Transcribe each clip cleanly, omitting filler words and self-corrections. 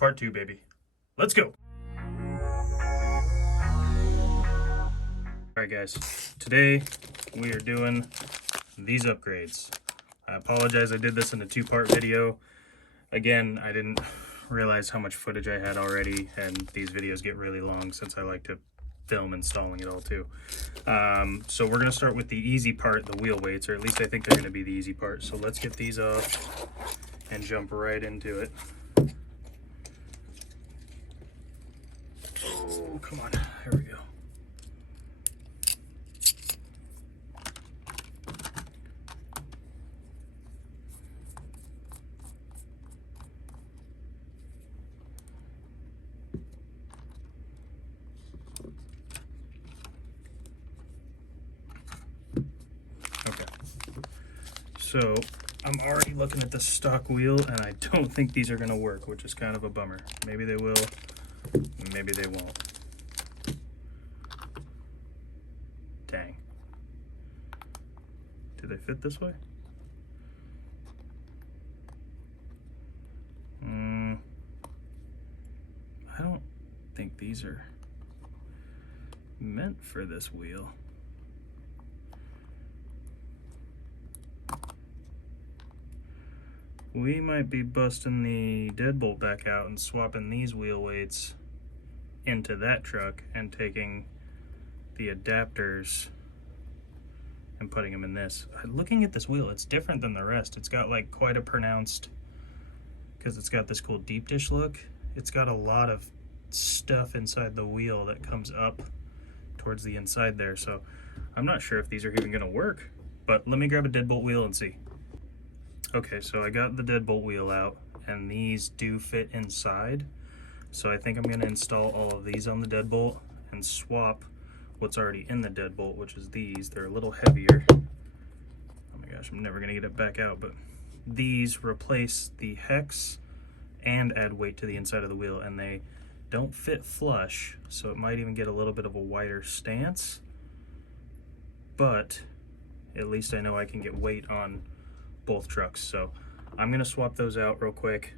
Part 2, baby. Let's go. Alright guys, today we are doing these upgrades. I apologize I did this in a two-part video. Again, I didn't realize how much footage I had already, and these videos get really long since I like to film installing it all too. So we're going to start with the easy part, the wheel weights, or at least I think they're going to be the easy part. So let's get these off and jump right into it. Oh, come on. There we go. Okay. So I'm already looking at the stock wheel, and I don't think these are going to work, which is kind of a bummer. Maybe they will, maybe they won't. Dang. Do they fit this way? I don't think these are meant for this wheel. We might be busting the deadbolt back out and swapping these wheel weights into that truck and taking the adapters and putting them in this. Looking at this wheel, it's different than the rest. It's got like quite a pronounced, because it's got this cool deep dish look, it's got a lot of stuff inside the wheel that comes up towards the inside there. So I'm not sure if these are even going to work, but let me grab a deadbolt wheel and see. Okay, so I got the deadbolt wheel out, and these do fit inside. So I think I'm going to install all of these on the deadbolt and swap what's already in the deadbolt, which is these. They're a little heavier. Oh my gosh, I'm never going to get it back out, but these replace the hex and add weight to the inside of the wheel, and they don't fit flush, so it might even get a little bit of a wider stance, but at least I know I can get weight on both trucks. So I'm gonna swap those out real quick.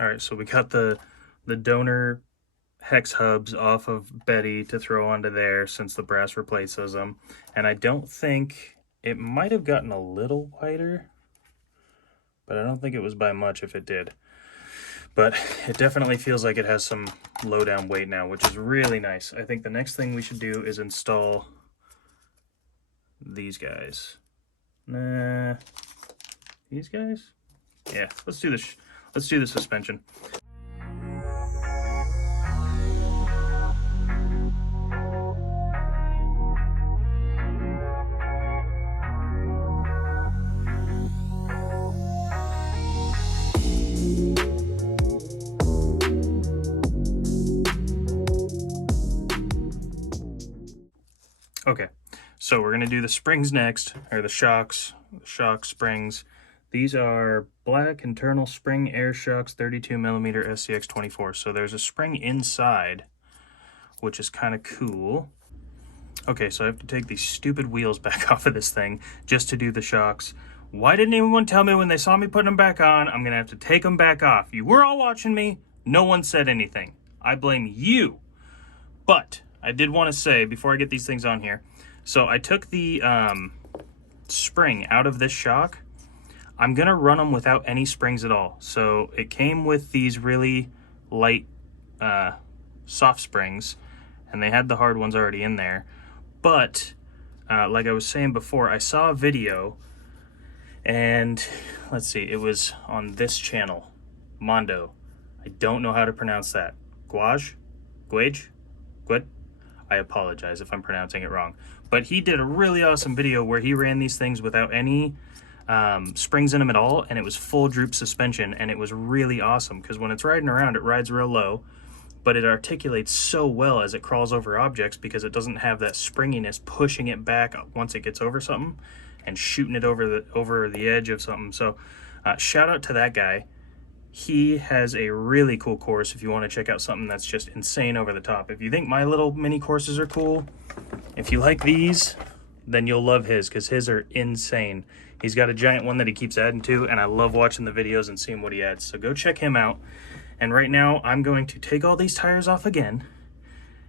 All right, so we got the donor hex hubs off of Betty to throw onto there since the brass replaces them. And I don't think, it might have gotten a little wider, but I don't think it was by much if it did. But it definitely feels like it has some low down weight now, which is really nice. I think the next thing we should do is install these guys. Nah, these guys? Yeah, let's do this. Let's do the suspension. Okay, so we're gonna do the springs next, or the shocks, shock springs. These are black internal spring air shocks, 32mm Scx24. So there's a spring inside, which is kind of cool. Okay, so I have to take these stupid wheels back off of this thing just to do the shocks. Why didn't anyone tell me when they saw me putting them back on? I'm gonna have to take them back off. You were all watching me. No one said anything. I blame you. But I did want to say, before I get these things on here, so I took the spring out of this shock. I'm gonna run them without any springs at all. So it came with these really light soft springs, and they had the hard ones already in there. But like I was saying before, I saw a video, and let's see, it was on this channel, Mondo. I don't know how to pronounce that. Guaj? Guaj? Guaj? I apologize if I'm pronouncing it wrong. But he did a really awesome video where he ran these things without any springs in them at all, and it was full droop suspension, and it was really awesome because when it's riding around, it rides real low, but it articulates so well as it crawls over objects because it doesn't have that springiness pushing it back once it gets over something and shooting it over the edge of something. So shout out to that guy. He has a really cool course if you want to check out something that's just insane over the top. If you think my little mini courses are cool, if you like these, then you'll love his, because his are insane. He's got a giant one that he keeps adding to, and I love watching the videos and seeing what he adds. So go check him out. And right now, I'm going to take all these tires off again,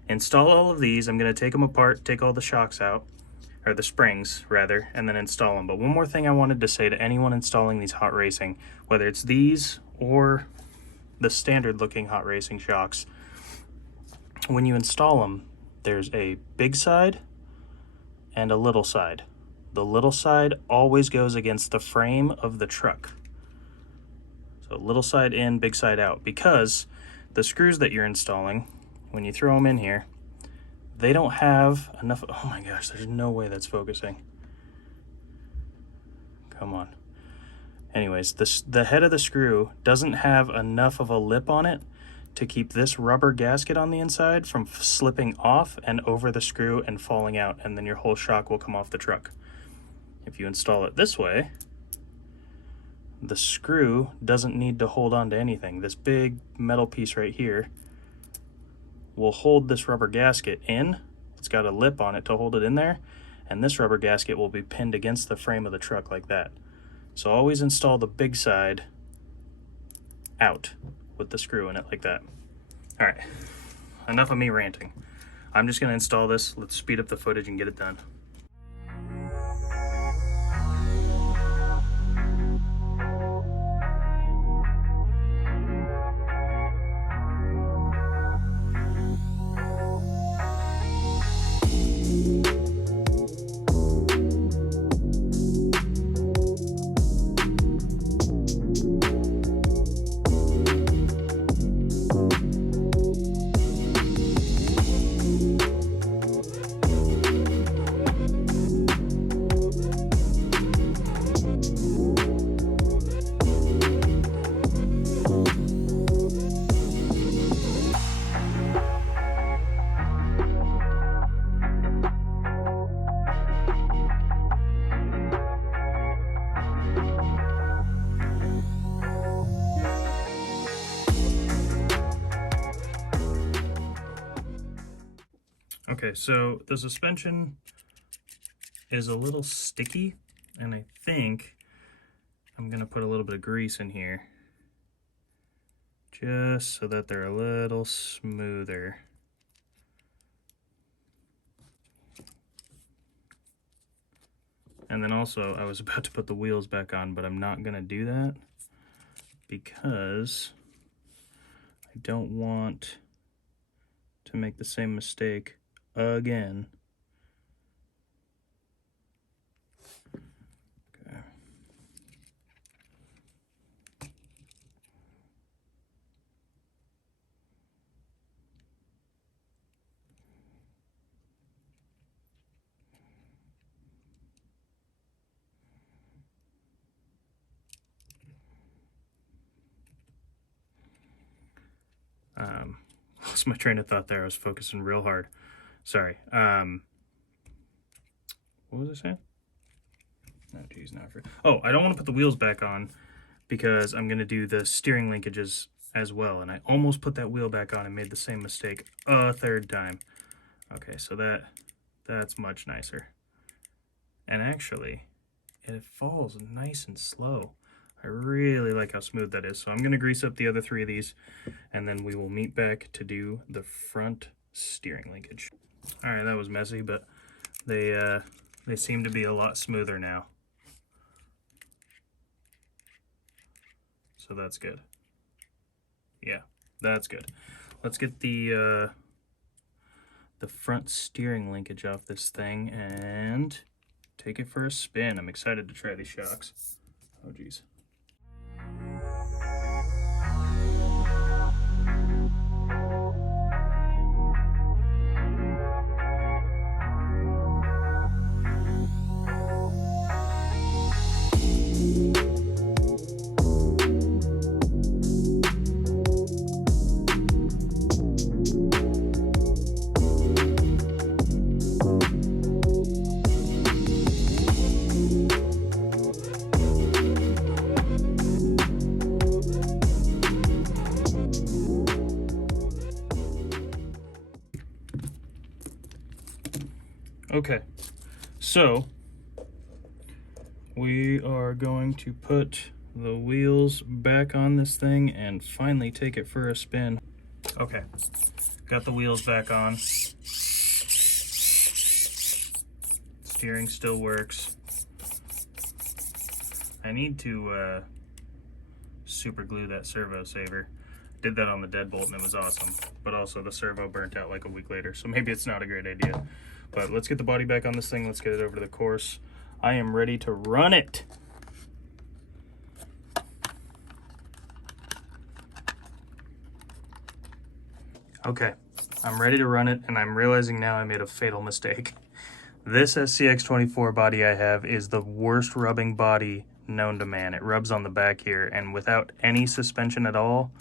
install all of these. I'm going to take them apart, take all the shocks out, or the springs, rather, and then install them. But one more thing I wanted to say to anyone installing these hot racing, whether it's these or the standard-looking hot racing shocks, when you install them, there's a big side and a little side. The little side always goes against the frame of the truck. So little side in, big side out, because the screws that you're installing, when you throw them in here, they don't have enough. Oh my gosh, there's no way that's focusing. Come on. Anyways, the head of the screw doesn't have enough of a lip on it to keep this rubber gasket on the inside from slipping off and over the screw and falling out, and then your whole shock will come off the truck. If you install it this way, the screw doesn't need to hold on to anything. This big metal piece right here will hold this rubber gasket in. It's got a lip on it to hold it in there, and this rubber gasket will be pinned against the frame of the truck like that. So always install the big side out with the screw in it like that. All right, enough of me ranting. I'm just gonna install this. Let's speed up the footage and get it done. Okay, so the suspension is a little sticky, and I think I'm gonna put a little bit of grease in here just so that they're a little smoother. And then also, I was about to put the wheels back on, but I'm not gonna do that because I don't want to make the same mistake again. Okay. Lost my train of thought there. I was focusing real hard. Sorry. What was I saying? Oh, geez, now I forgot. Oh, I don't want to put the wheels back on because I'm going to do the steering linkages as well. And I almost put that wheel back on and made the same mistake a third time. Okay, so that's much nicer. And actually, it falls nice and slow. I really like how smooth that is. So I'm going to grease up the other three of these, and then we will meet back to do the front steering linkage. All right, that was messy, but they seem to be a lot smoother now. So that's good. Yeah, that's good. Let's get the front steering linkage off this thing and take it for a spin. I'm excited to try these shocks. Oh, geez. Okay, so we are going to put the wheels back on this thing and finally take it for a spin. Okay, got the wheels back on. Steering still works. I need to super glue that servo saver. Did that on the deadbolt and it was awesome, but also the servo burnt out like a week later, so maybe it's not a great idea. But let's get the body back on this thing. Let's get it over to the course. I am ready to run it. Okay, I'm ready to run it, and I'm realizing now I made a fatal mistake. This Scx24 body I have is the worst rubbing body known to man. It rubs on the back here, and without any suspension at all,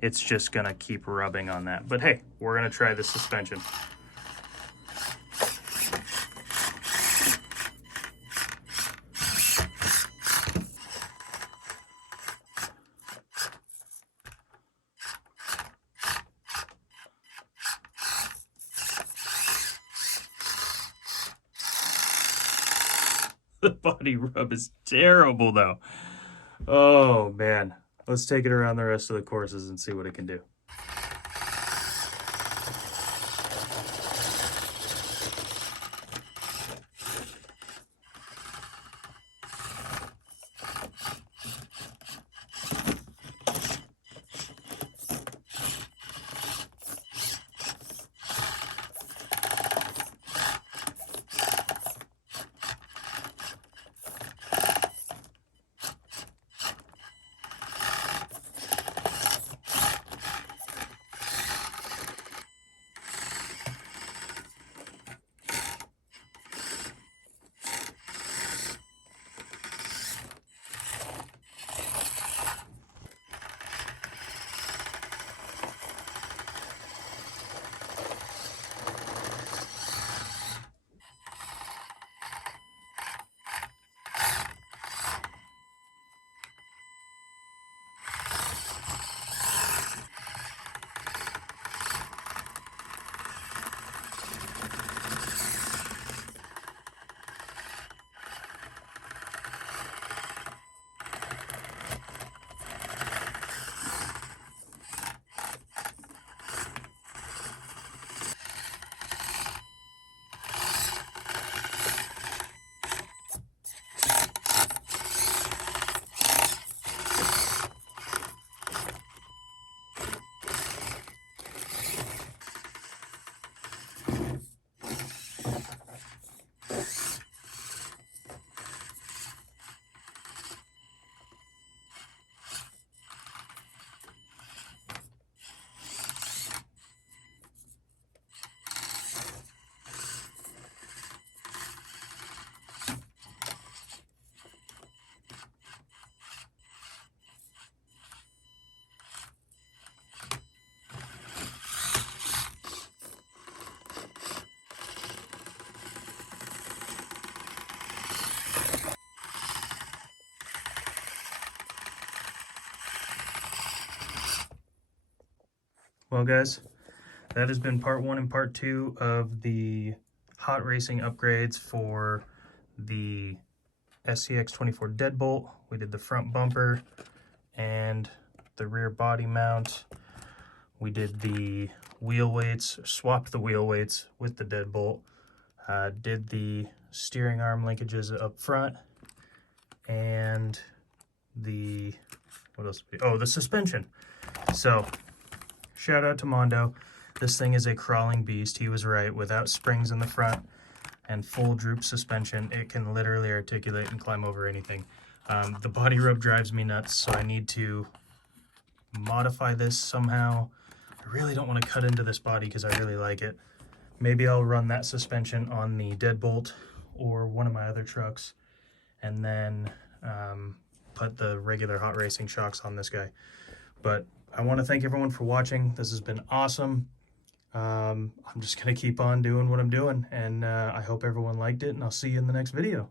it's just gonna keep rubbing on that. But hey, we're gonna try the suspension. The body rub is terrible though. Oh man. Let's take it around the rest of the courses and see what it can do. Well guys, that has been part 1 and part 2 of the hot racing upgrades for the Scx24 deadbolt. We did the front bumper and the rear body mount. We did the wheel weights, swapped the wheel weights with the deadbolt. Did the steering arm linkages up front and the, what else? Oh, the suspension. So shout out to Mondo. This thing is a crawling beast. He was right. Without springs in the front and full droop suspension, it can literally articulate and climb over anything. The body rub drives me nuts, so I need to modify this somehow. I really don't want to cut into this body because I really like it. Maybe I'll run that suspension on the deadbolt or one of my other trucks, and then put the regular hot racing shocks on this guy. But I want to thank everyone for watching. This has been awesome. I'm just going to keep on doing what I'm doing, and I hope everyone liked it, and I'll see you in the next video.